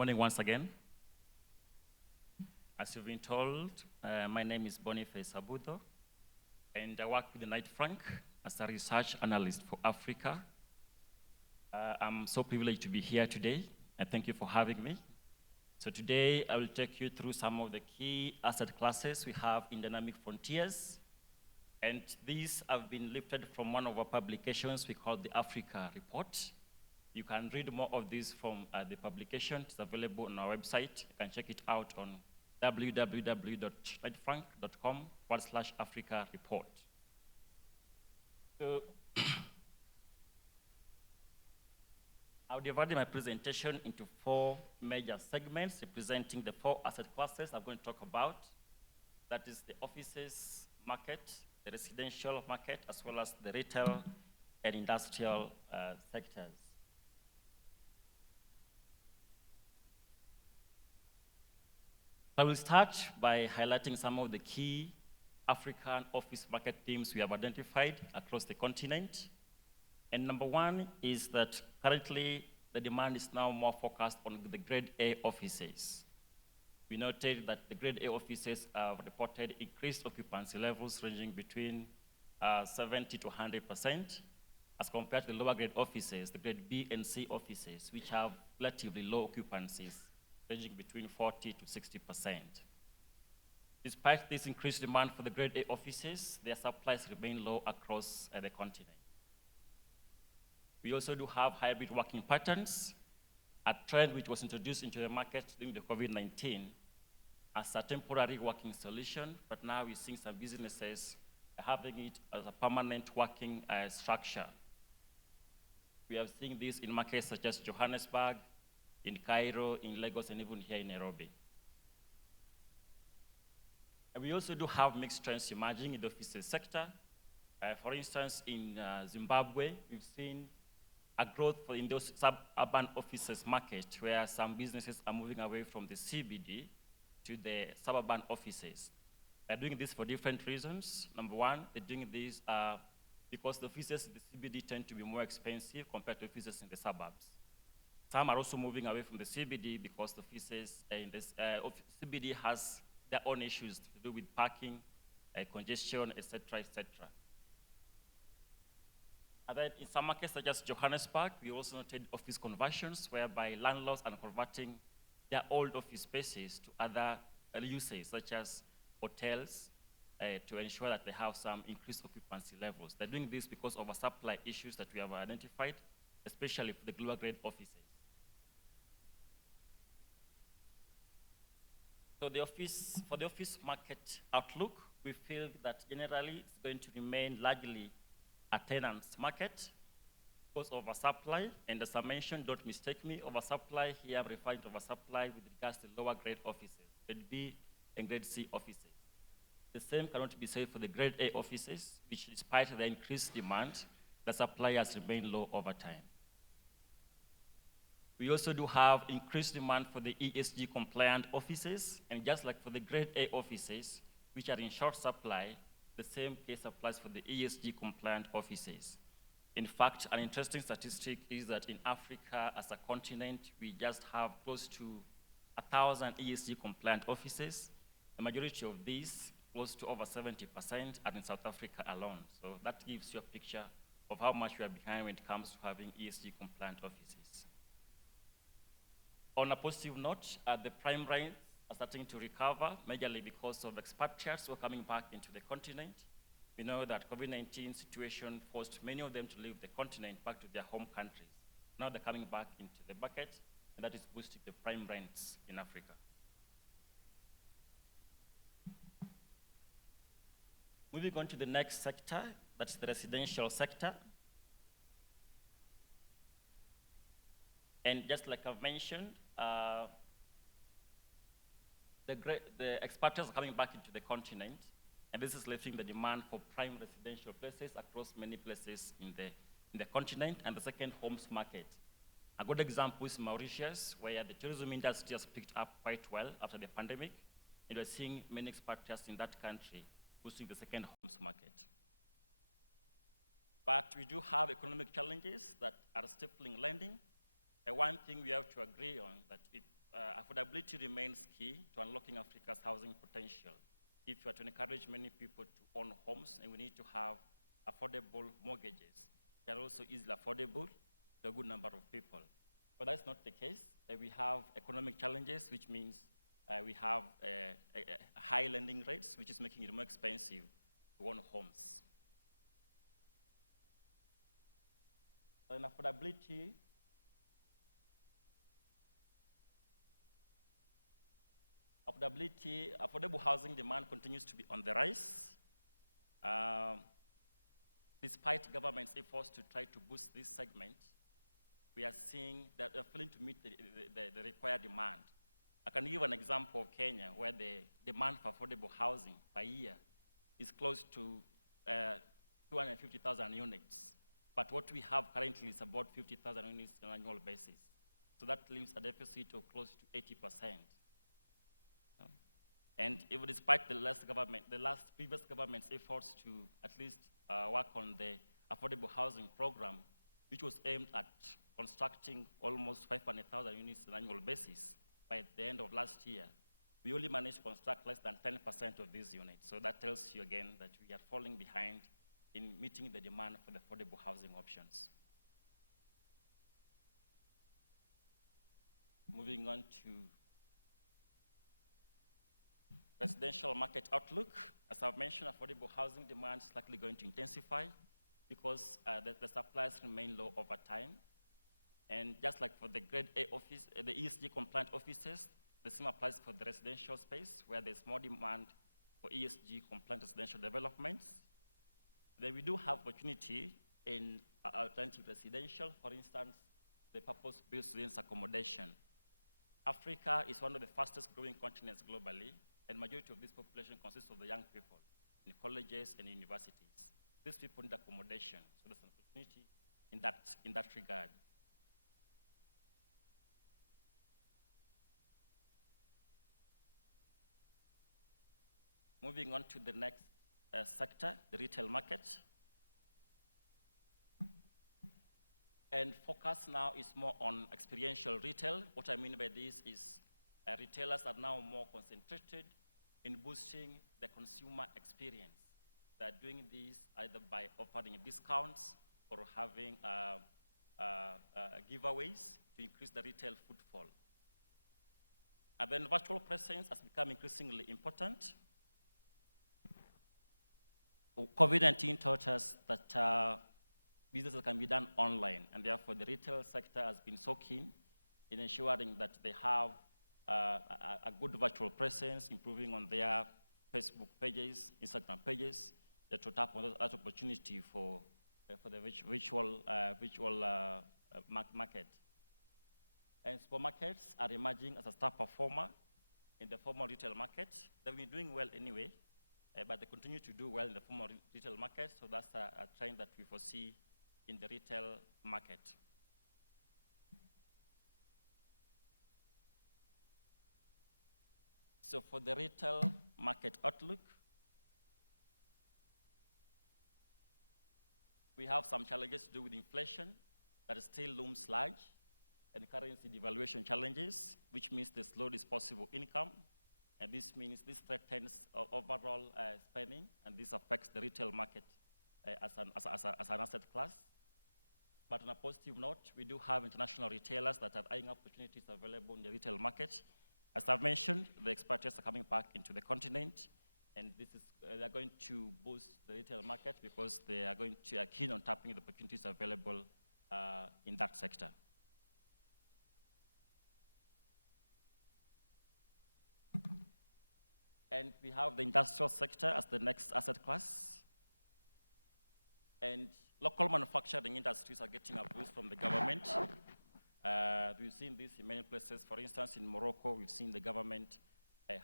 morning once again. As you've been told, my name is Boniface Abudo, and I work with the Knight Frank as a research analyst for Africa. I'm so privileged to be here today, and thank you for having me. So today, I will take you through some of the key asset classes we have in Dynamic Frontiers, and these have been lifted from one of our publications we call the Africa Report. You can read more of this from the publication. It's available on our website. You can check it out on www.knightfrank.com/Africa Report. So I'll divide my presentation into 4 major segments representing the 4 asset classes I'm going to talk about. That is the offices market, the residential market, as well as the retail and industrial sectors. I will start by highlighting some of the key African office market themes we have identified across the continent. And number 1 is that currently the demand is now more focused on the grade A offices. We noted that the grade A offices have reported increased occupancy levels ranging between 70 to 100%, as compared to the lower grade offices, the grade B and C offices, which have relatively low occupancies, ranging between 40 to 60%. Despite this increased demand for the grade A offices, their supplies remain low across the continent. We also do have hybrid working patterns, a trend which was introduced into the market during the COVID-19 as a temporary working solution, but now we're seeing some businesses having it as a permanent working structure. We have seen this in markets such as Johannesburg, in Cairo, in Lagos, and even here in Nairobi. And we also do have mixed trends emerging in the offices sector. For instance, in Zimbabwe, we've seen a growth in those suburban offices market where some businesses are moving away from the CBD to the suburban offices. They're doing this for different reasons. Number 1, they're doing this because the offices in the CBD tend to be more expensive compared to offices in the suburbs. Some are also moving away from the CBD because the offices in this CBD has their own issues to do with parking, congestion, etc., etc. And then in some markets such as Johannesburg, we also noted office conversions whereby landlords are converting their old office spaces to other uses such as hotels to ensure that they have some increased occupancy levels. They're doing this because of supply issues that we have identified, especially for the lower grade offices. So for the office market outlook, we feel that generally it's going to remain largely a tenant's market because of oversupply. And as I mentioned, don't mistake me, oversupply here I'm referring to oversupply with regards to lower grade offices, grade B and grade C offices. The same cannot be said for the grade A offices, which despite the increased demand, the supply has remained low over time. We also do have increased demand for the ESG compliant offices, and just like for the grade A offices, which are in short supply, the same case applies for the ESG compliant offices. In fact, an interesting statistic is that in Africa as a continent, we just have close to 1,000 ESG compliant offices. The majority of these, close to over 70%, are in South Africa alone. So that gives you a picture of how much we are behind when it comes to having ESG compliant offices. On a positive note, the prime rates are starting to recover, majorly because of expatriates who are coming back into the continent. We know that COVID-19 situation forced many of them to leave the continent back to their home countries. Now they're coming back into the market, and that is boosting the prime rents in Africa. Moving on to the next sector, that's the residential sector. And just like I've mentioned, the expatriates are coming back into the continent, and this is lifting the demand for prime residential places across many places in the continent and the second homes market. A good example is Mauritius, where the tourism industry has picked up quite well after the pandemic, and we're seeing many expatriates in that country boosting the second homes market. But we do have economic challenges that are stifling lending. And one thing we have to agree on that affordability remains key to unlocking Africa's housing potential. If you are to encourage many people to own homes, and we need to have affordable mortgages that are also easily affordable to a good number of people. But that's not the case. We have economic challenges, which means we have high lending rates, which is making it more expensive to own homes. And affordability, affordable housing demand continues to be on the rise. Despite government's efforts to try to boost this segment, we are seeing that they're failing to meet the required demand. I can give an example of Kenya, where the demand for affordable housing per year is close to 250,000 units. But what we have currently is about 50,000 units on an annual basis. So that leaves a deficit of close to 80%. And even despite the previous government's efforts to at least work on the affordable housing program, which was aimed at constructing almost 500,000 units on an annual basis by the end of last year, we only managed to construct less than 10% of these units. So that tells you again that we are falling behind in meeting the demand for the affordable housing options. Moving on to residential market outlook. As I've mentioned, affordable housing demand is likely going to intensify because the supplies remain low over time. And just like for the grade A office, the ESG compliant offices, the same applies for the residential space, where there's more demand for ESG compliant residential developments. Then we do have opportunity in alternative residential, for instance, the purpose-built students accommodation. Africa is one of the fastest growing continents globally, and majority of this population consists of the young people in colleges and universities. These people need accommodation, so there's an opportunity in that regard. Moving on to the next sector, the retail market. And focus now is more on experiential retail. What I mean by this is retailers are now more concentrated in boosting the consumer experience. They're doing this either by offering discounts or having giveaways to increase the retail footfall. And then virtual presence has become increasingly important. COVID-19 taught us that businesses can be done online, and therefore the retail sector has been so keen in ensuring that they have a good virtual presence, improving on their Facebook pages, Instagram pages, that will tap on that opportunity for the virtual market. And supermarkets are emerging as a star performer in the formal retail market. They've been doing well anyway, but they continue to do well in the formal retail market, so that's a trend that we foresee in the retail market. So for the retail market outlook, we have some challenges to do with inflation that still looms large, and currency devaluation challenges, which means the slow disposable income. And this means this threatens overall spending, and this affects the retail market as an asset class. But on a positive note, we do have international retailers that are eyeing opportunities available in the retail market. As I've mentioned, the expatriates are coming back into the continent, and they're going to boost the retail market because they are keen on tapping the opportunities available in that sector. And we have the industrial sector as the next asset class. And local manufacturing industries are getting a boost from the government. We've seen this in many places. For instance, in Morocco, we've seen the government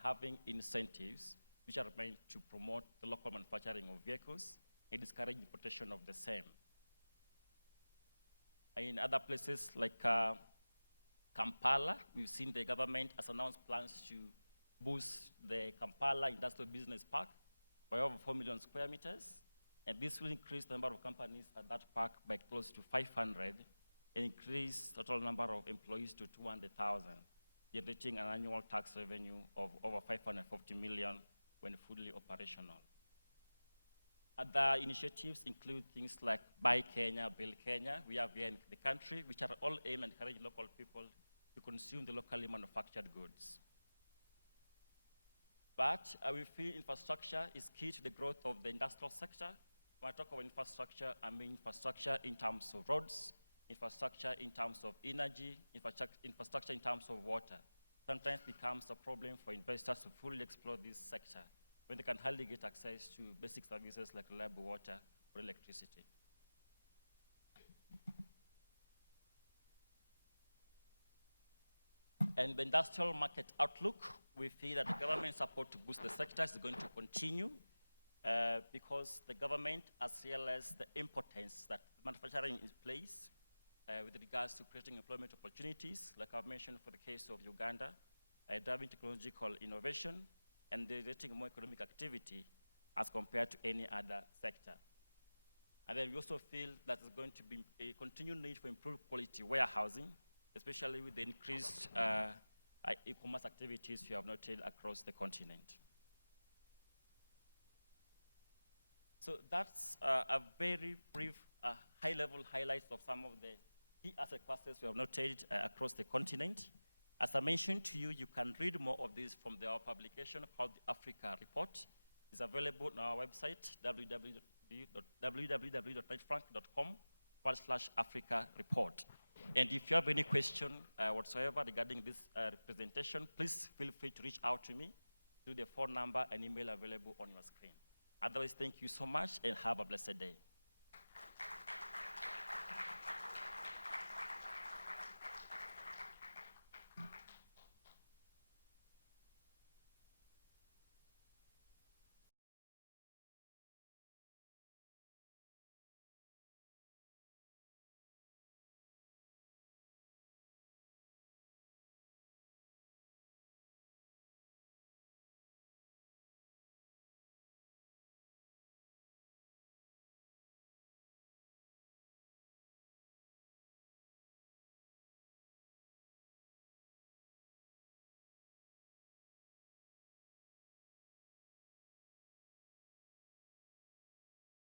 having incentives which are meant to promote the local manufacturing of vehicles and discourage importation of the same. In other places like Kampala, we've seen the government has announced plans to boost the Kampala Industrial Business Park by over 4 million square meters. And this will increase the number of companies at that park by close to 500 and increase total number of employees to 200,000. generating an annual tax revenue of over 550 million when fully operational. Other initiatives include things like Buy Kenya, Build Kenya. We have here in the country, which are all aimed at encouraging local people to consume the locally manufactured goods. But we feel infrastructure is key to the growth of the industrial sector. When I talk about infrastructure, I mean infrastructure in terms of roads, infrastructure in terms of energy, infrastructure in terms of water. Sometimes becomes a problem for investors to fully explore this sector when they can hardly get access to basic services like reliable water or electricity. And the industrial market outlook, we feel that the government support to boost the sector is going to continue because the government has realized the importance that manufacturing is placed with regards to creating employment opportunities, like I've mentioned for the case of Uganda, driving technological innovation, and generating more economic activity as compared to any other sector. And then we also feel that there's going to be a continued need for improved quality warehousing, especially with the increased e-commerce activities we have noted across the continent. So that's a very brief, high-level highlights of some of the key asset classes we have noted across the continent. As I mentioned to you, you can read more of this from our publication called the Africa Report. It's available on our website, www.knightfrank.com/Africa Report. And if you have any question whatsoever regarding this presentation, please feel free to reach out to me through the phone number and email available on your screen. Otherwise, thank you so much and have a blessed day.